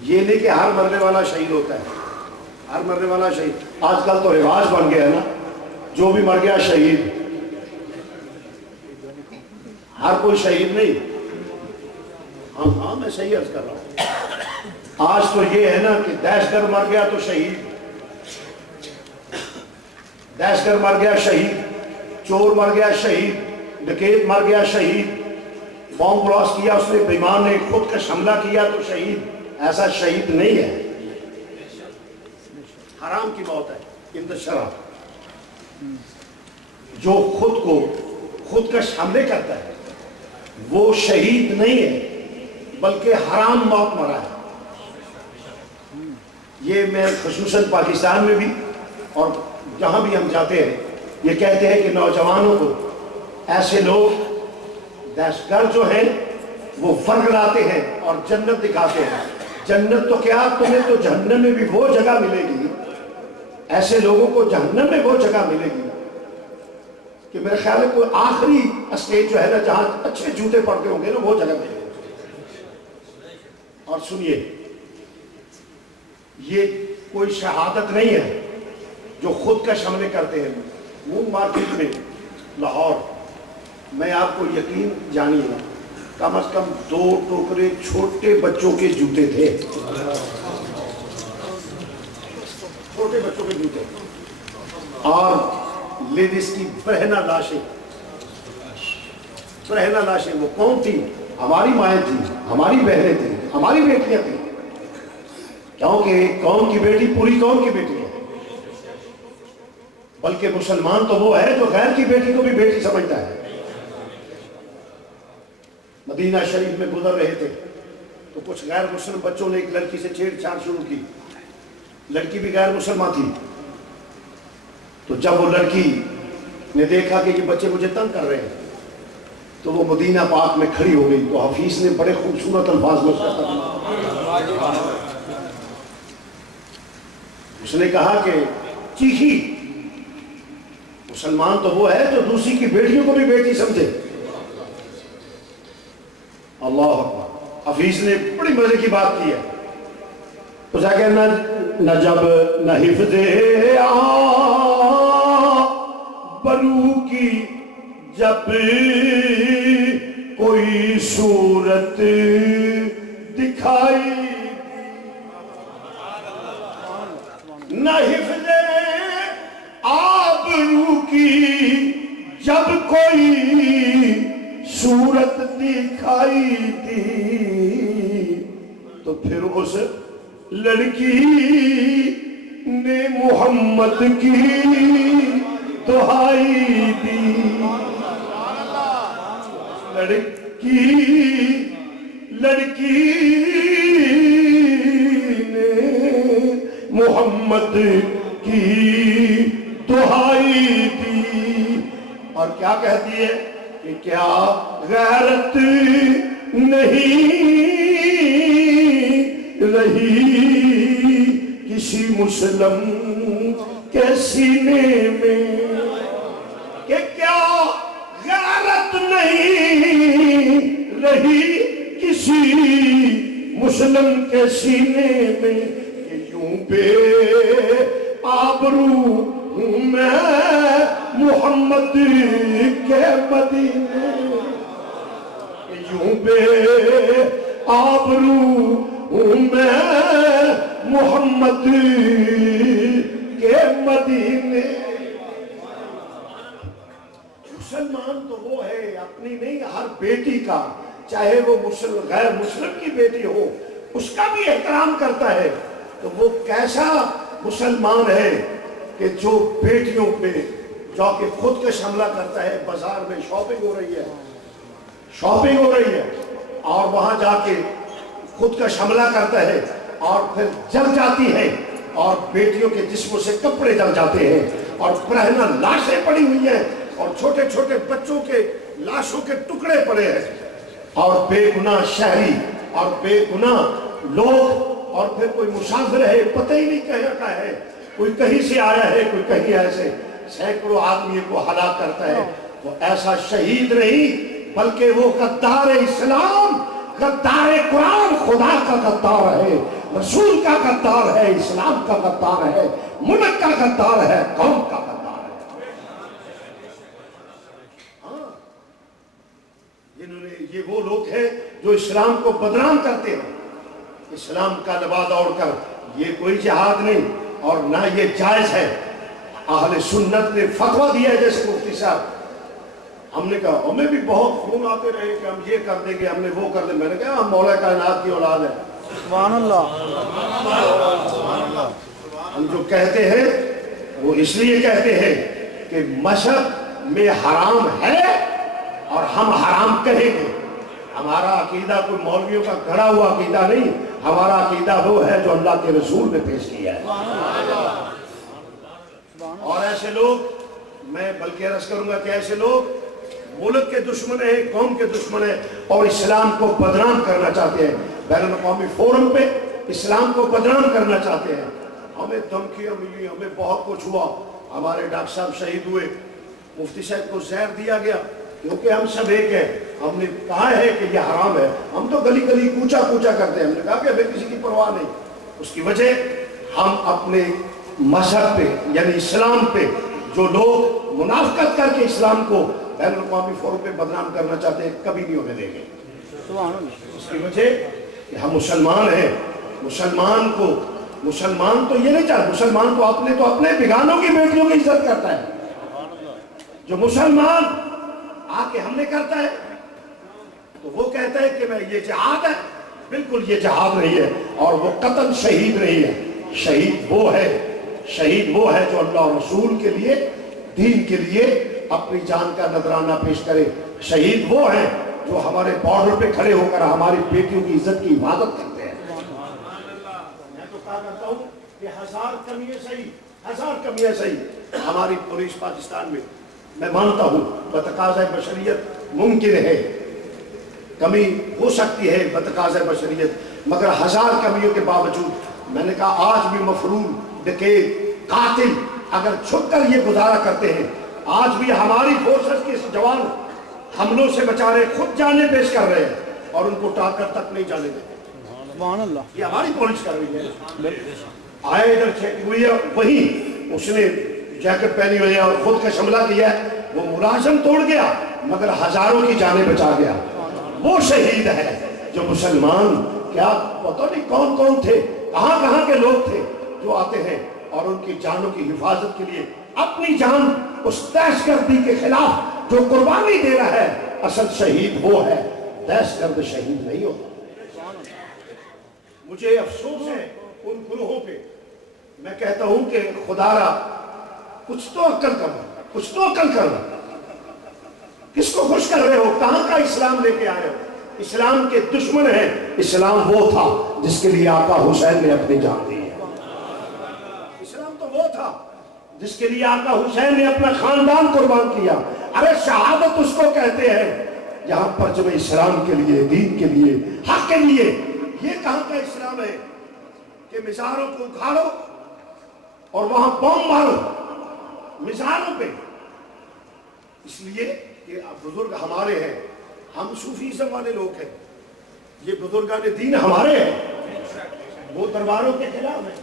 یہ نہیں کہ ہر مرنے والا شہید ہوتا ہے، ہر مرنے والا شہید، آج کل تو رواج بن گیا ہے نا، جو بھی مر گیا شہید، ہر کوئی شہید نہیں۔ ہاں میں صحیح عرض کر رہا ہوں۔ آج تو یہ ہے نا کہ دہشت گرد مر گیا تو شہید، دہشت گرد مر گیا شہید، چور مر گیا شہید، ڈکیت مر گیا شہید، بم بلاسٹ کیا اس نے، بیمان نے خود کا حملہ کیا تو شہید۔ ایسا شہید نہیں ہے، حرام کی موت ہے ان شرع۔ جو خود کا حملے کرتا ہے وہ شہید نہیں ہے بلکہ حرام موت مرا ہے۔ یہ میں خصوصاً پاکستان میں بھی اور جہاں بھی ہم جاتے ہیں یہ کہتے ہیں کہ نوجوانوں کو ایسے لوگ دہشت گرد جو ہیں وہ فرق لاتے ہیں اور جنت دکھاتے ہیں۔ جنت تو کیا، تمہیں تو جہنم میں بھی وہ جگہ ملے گی، ایسے لوگوں کو جہنم میں وہ جگہ ملے گی کہ میرے خیال ہے کوئی آخری اسٹیج جو ہے نا جہاں اچھے جوتے پڑتے ہوں گے نا وہ جگہ ملے گی۔ اور سنیے، یہ کوئی شہادت نہیں ہے جو خود کا حملے کرتے ہیں۔ مون مارکیٹ میں لاہور، میں آپ کو یقین جانیے کم از کم 2 ٹوکرے چھوٹے بچوں کے جوتے تھے، چھوٹے بچوں کے جوتے، اور لیڈیز کی برہنہ لاشیں، برہنہ لاشیں۔ وہ کون تھی؟ ہماری مائیں تھیں، ہماری بہنیں تھیں، ہماری بیٹیاں تھیں، کیونکہ قوم کی بیٹی پوری قوم کی بیٹی ہے۔ بلکہ مسلمان تو وہ ہے جو غیر کی بیٹی کو بھی بیٹی سمجھتا ہے۔ مدینہ شریف میں گزر رہے تھے تو کچھ غیر مسلم بچوں نے ایک لڑکی سے چھیڑ چھاڑ شروع کی، لڑکی بھی غیر مسلمان تھی۔ تو جب وہ لڑکی نے دیکھا کہ یہ بچے مجھے تنگ کر رہے ہیں تو وہ مدینہ پاک میں کھڑی ہو گئی۔ تو حفیظ نے بڑے خوبصورت الفاظ میں اس نے کہا کہ چیخی، مسلمان تو وہ ہے جو دوسری کی بیٹیوں کو بھی بیٹی سمجھے۔ اللہ اکبر۔ حفیظ نے بڑی مزے کی بات کی ہے، اس نے کہا نہ جب نہ حفظ برو کی جب کوئی صورت دکھائی، نہ حفظ آبرو کی جب کوئی صورت دکھائی دی، تو پھر اس لڑکی نے محمد کی دہائی دی، لڑکی نے محمد کی دہائی دی، اور کیا کہتی ہے کہ کیا غیرت نہیں رہی کسی مسلم کے سینے میں، کہ کیا غیرت نہیں رہی کسی مسلم کے سینے میں، کہ یوں بے آبرو ہوں میں محمد کے مدینے، کہ یوں بے آبرو ہوں میں محمد کے مدینے۔ مسلمان تو وہ ہے اپنی نہیں، ہر بیٹی کا، چاہے وہ غیر مسلم کی بیٹی ہو اس کا بھی احترام کرتا ہے۔ تو وہ کیسا مسلمان ہے کہ جو بیٹیوں پہ جو کہ خود کا حملہ کرتا ہے، بازار میں شاپنگ ہو رہی ہے اور وہاں جا کے خود کا حملہ کرتا ہے اور پھر جل جاتی ہے اور بیٹیوں کے جسموں سے کپڑے جل جاتے ہیں اور برہنہ لاشیں پڑی ہوئی ہیں اور چھوٹے چھوٹے بچوں کے لاشوں کے ٹکڑے پڑے ہیں، اور بے گناہ شہری اور بے گناہ لوگ، اور پھر کوئی مسافر ہے پتہ ہی نہیں کہاں کا ہے، کوئی کہیں سے آیا ہے کوئی کہیں ایسے، سینکڑوں آدمی کو ہلاک کرتا ہے۔ وہ ایسا شہید نہیں بلکہ وہ غدار اسلام، غدار قرآن، خدا کا غدار ہے۔ ہے، رسول کا غدار ہے، اسلام کا غدار ہے، ملک کا غدار ہے، قوم کا غدار ہے۔ ہاں، یہ وہ لوگ ہیں جو اسلام کو بدنام کرتے ہیں، اسلام کا لبادہ اوڑھ کر۔ یہ کوئی جہاد نہیں اور نہ یہ جائز ہے۔ اہل سنت نے فتویٰ دیا ہے، جیسے مفتی صاحب، ہم نے کہا ہمیں بھی بہت فون آتے رہے کہ ہم یہ کر دیں گے، ہم نے وہ کر دیں۔ میں نے کہا ہم مولا کائنات کی اولاد ہیں، سبحان اللہ۔ ہم جو کہتے ہیں وہ اس لیے کہتے ہیں کہ مذہب میں حرام ہے اور ہم حرام کہیں گے۔ ہمارا عقیدہ کوئی مولویوں کا گھڑا ہوا عقیدہ نہیں، ہمارا عقیدہ وہ ہے جو اللہ کے رسول نے پیش کیا ہے۔ اور ایسے لوگ، میں بلکہ عرض کروں گا کہ ایسے لوگ ملک کے دشمن ہیں، قوم کے دشمن ہیں اور اسلام کو بدنام کرنا چاہتے ہیں۔ بین الاقوامی فورم پہ اسلام کو بدنام کرنا چاہتے ہیں۔ ہمیں دھمکیاں ملی، ہمیں بہت کچھ ہوا، ہمارے ڈاکٹر صاحب شہید ہوئے، مفتی صاحب کو زہر دیا گیا، کیونکہ ہم سب ایک ہیں۔ ہم نے کہا ہے کہ یہ حرام ہے، ہم تو گلی گلی کوچا کوچا کرتے ہیں، ہم نے کہا کہ ہمیں کسی کی پرواہ نہیں۔ اس کی وجہ ہم اپنے مذہب پہ یعنی اسلام پہ جو لوگ منافقت کر کے اسلام کو بین الاقوامی فورم پہ بدنام کرنا چاہتے ہیں، کبھی نہیں ہونے دیں گے۔ اس کی وجہ کہ ہم مسلمان ہیں۔ مسلمان تو یہ نہیں چاہتا، مسلمان تو اپنے بیگانوں کی بیٹیوں کی عزت کرتا ہے۔ جو مسلمان آ کے ہم نے کرتا ہے تو وہ کہتا ہے کہ میں یہ جہاد ہے، بالکل یہ جہاد نہیں ہے، اور وہ قتل شہید نہیں ہے۔ شہید وہ ہے جو اللہ اور رسول کے لیے، دین کے لیے اپنی جان کا نذرانہ پیش کرے۔ شہید وہ ہیں جو ہمارے بارڈر پہ کھڑے ہو کر ہماری بیٹیوں کی عزت کی حفاظت کرتے ہیں۔ میں تو کہا کرتا ہوں کہ ہزار کمیاں صحیح ہماری پولیس پاکستان میں مانتا ہوں بتقاضۂ بشریت ممکن ہے، کمی ہو سکتی ہے بتقاضۂ بشریت، مگر ہزار کمیوں کے باوجود میں نے کہا آج بھی مفرور، ڈکیت، قاتل اگر چھپ کر یہ گزارا کرتے ہیں، آج بھی ہماری فورسز کے جوان حملوں سے بچا رہے، خود جانیں پیش کر رہے ہیں اور ان کو ٹاکر تک نہیں جانے دیتے۔ سبحان اللہ۔ یہ ہماری پولیس کر رہی ہے۔ آئے ادھر چیک ہوئی ہے، وہی اس نے جیکٹ پہنی ہوئی ہے اور خود کا شملہ کیا ہے، وہ ملازم توڑ گیا مگر ہزاروں کی جانیں بچا گیا۔ وہ شہید ہے جو مسلمان، کیا پتہ نہیں کون کون تھے، کہاں کے لوگ تھے جو آتے ہیں اور ان کی جانوں کی حفاظت کے لیے اپنی جان اس دہشت گردی کے خلاف جو قربانی دے رہا ہے۔ اصل شہید وہ ہے، دہشت گرد شہید نہیں ہوتا۔ مجھے افسوس ہے ان گروہوں پہ، میں کہتا ہوں کہ خدا را کچھ تو عقل کرنا، کس کو خوش کر رہے ہو؟ کہاں کا اسلام لے کے آئے ہو؟ اسلام کے دشمن ہیں۔ اسلام وہ تھا جس کے لیے آقا حسین نے اپنی جان دی ہے۔ اسلام تو وہ تھا جس کے لیے آقا حسین نے اپنا خاندان قربان کیا۔ ارے شہادت اس کو کہتے ہیں جہاں پرچم اسلام کے لیے، دین کے لیے، حق کے لیے۔ یہ کہاں کا اسلام ہے کہ مزاروں کو اکھاڑو اور وہاں بم مارو مزاروں پہ؟ اس لیے کہ بزرگ ہمارے ہیں، ہم صوفیزم والے لوگ ہیں، یہ بزرگان دین ہمارے ہیں، وہ درباروں کے خلاف ہیں۔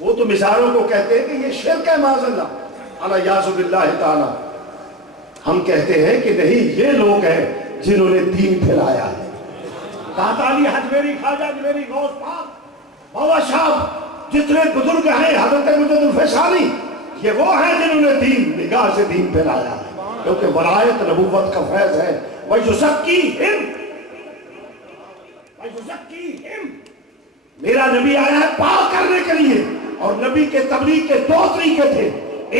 وہ تو مزاروں کو کہتے ہیں کہ یہ شرک ہے معاذ اللہ، الیاذ باللہ تعالی۔ ہم کہتے ہیں کہ نہیں، یہ لوگ ہیں جنہوں نے دین پھیلایا ہے۔ داتا علی حجویری، خواجہ حجویری، غوث پاک، بابا صاحب، جتنے بزرگ ہیں، حضرت مجد الفیصانی، یہ وہ ہیں جنہوں نے دین، نگاہ سے دین پھیلایا ہے، کیونکہ ولایت نبوت کا فیض ہے۔ وَيُزَكِّيهِمْ، میرا نبی آیا ہے پاک کرنے کے لیے، اور نبی کے تبلیغ کے دو طریقے تھے،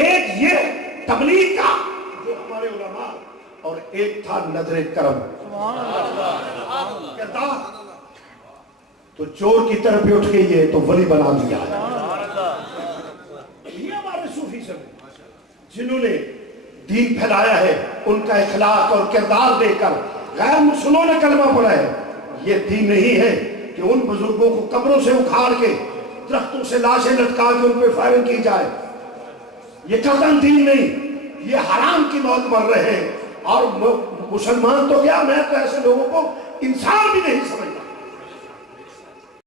ایک یہ تبلیغ کا جو ہمارے علماء، اور ایک تھا نظر کرم۔ تو چور کی طرف بھی اٹھ گئی ہے تو ولی بنا دیا۔ یہ ہمارے صوفی سب جنہوں نے دین پھیلایا ہے، ان کا اخلاق اور کردار دیکھ کر غیر مسلموں نے کلمہ پڑھا ہے۔ یہ دین نہیں ہے کہ ان بزرگوں کو قبروں سے اکھاڑ کے درختوں سے لاشیں لٹکا کے ان پہ فائرنگ کی جائے، یہ قطعاً دین نہیں، یہ حرام کی موت مر رہے ہیں۔ اور مسلمان تو کیا، میں تو ایسے لوگوں کو انسان بھی نہیں سمجھتا۔